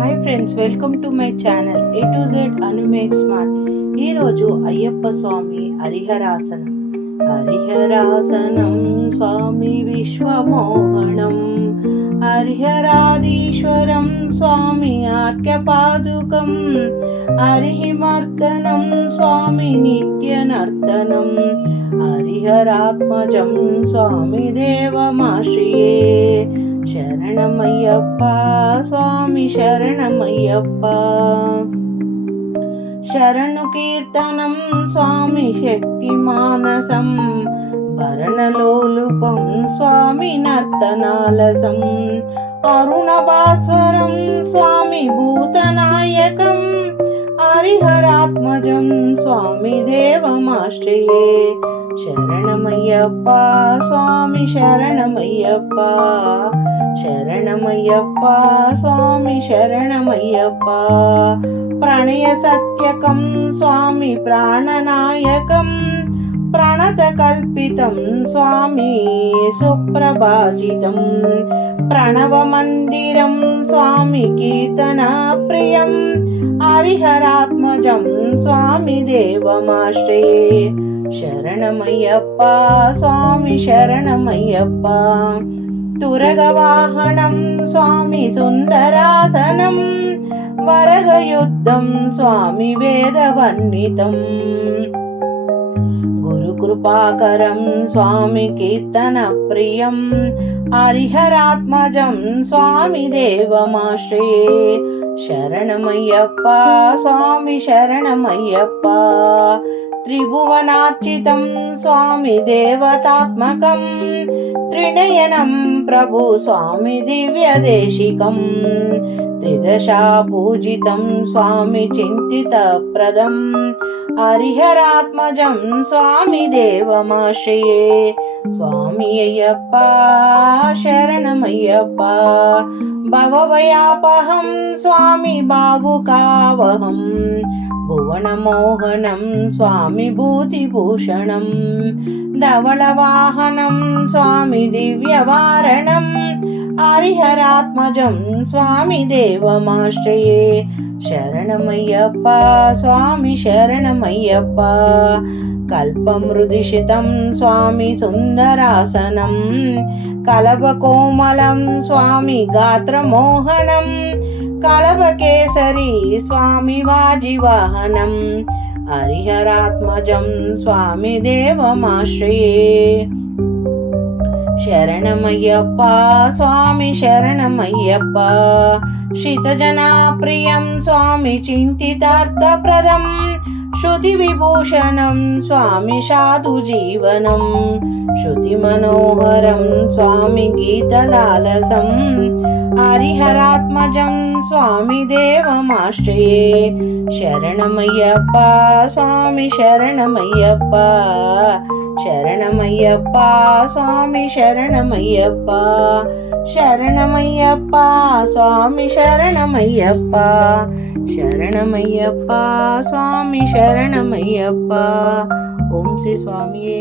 Hi friends, welcome to my channel A to Z Anu make smart. ఈరోజు అయ్యప్ప స్వామి హరిహరాసనం. హరిహరాసనం స్వామి విశ్వమోహనం, హరిహరాదీశ్వరం స్వామి ఆర్క్యపాదుకం, హరిహిమర్దనం స్వామి నిత్యనర్తనం, హరిహరాత్మజం స్వామి దేవమాశ్రయే. శరణమయ్యప్ప స్వామి శరణమయ్యప్ప. శరణు కీర్తనం స్వామి శక్తి మానసం, భరణలోలుపం స్వామి నర్తనాలసం, అరుణభాస్వరం స్వామి భూతనాయకం, హరిహరాత్మజం స్వామి దేవమాశ్రయే. శరణమయ్యప్ప స్వామి శరణమయ్యప్ప. శరణమయ్యప్ప స్వామి శరణమయ్యప్ప. ప్రణయ సత్యకం స్వామి ప్రాణనాయకం, ప్రణత కల్పితం స్వామి సుప్రభాజితం, ప్రణవ మందిరం స్వామి కీర్తన ప్రియం, హరిహరాత్మజం స్వామి దేవమాశ్రయే. శరణమయ్యప్ప స్వామి శరణమయ్యప్ప. తురగవాహనం స్వామి సుందరాసనం, వరగయుద్ధం స్వామి వేదవర్ణితం, గురుకృపాకరం స్వామి కీర్తన ప్రియం, హరిహరాత్మజం స్వామి దేవమాశ్రయే. శరణమయ్యప్ప స్వామి శరణమయ్యప్ప. త్రిభువనార్చితం స్వామి దేవతాత్మకం, త్రినయనం ప్రభు స్వామి దివ్యదేశికం, త్రిదశా పూజితం స్వామి చింతిత ప్రదం, హరిహరాత్మజం స్వామి దేవమాశ్రయే. స్వామి అయ్యప్ప శరణమయ్యప్ప. భవభయాపహం స్వామి భావుకావహం, భువనమోహనం స్వామి భూతిభూషణం, ధవళవాహనం స్వామి దివ్యవారణం, హరిహరాత్మజం స్వామి దేవమాశ్రయే. శరణమయ్యప్ప స్వామి శరణమయ్యప్ప. కల్పమృదిషితం స్వామి సుందరాసనం, కలభకోమలం స్వామి గాత్రమోహనం, కలభకేసరి స్వామి వాజివాహనం, హరిహరాత్మజం స్వామి దేవమాశ్రయే. శరణమయ్యప్ప స్వామి శరణమయ్యప్ప. శితజనాప్రియం స్వామి చింతితార్థప్రదం, శృతి విభూషణం స్వామి సాధు జీవనం, శృతి మనోహరం స్వామి గీతలాలసం, హరిహరాత్మజం స్వామి దేవమాశ్రయే. శరణమయ్యప్ప స్వామి శరణమయ్యప్ప. శరణమయ్యప్ప స్వామి శరణమయ్యప్ప. శరణమయ్యప్ప స్వామి శరణమయ్యప్ప. శరణమయ్యప్ప స్వామి శరణమయ్యప్ప. ఓం శ్రీ స్వామియే.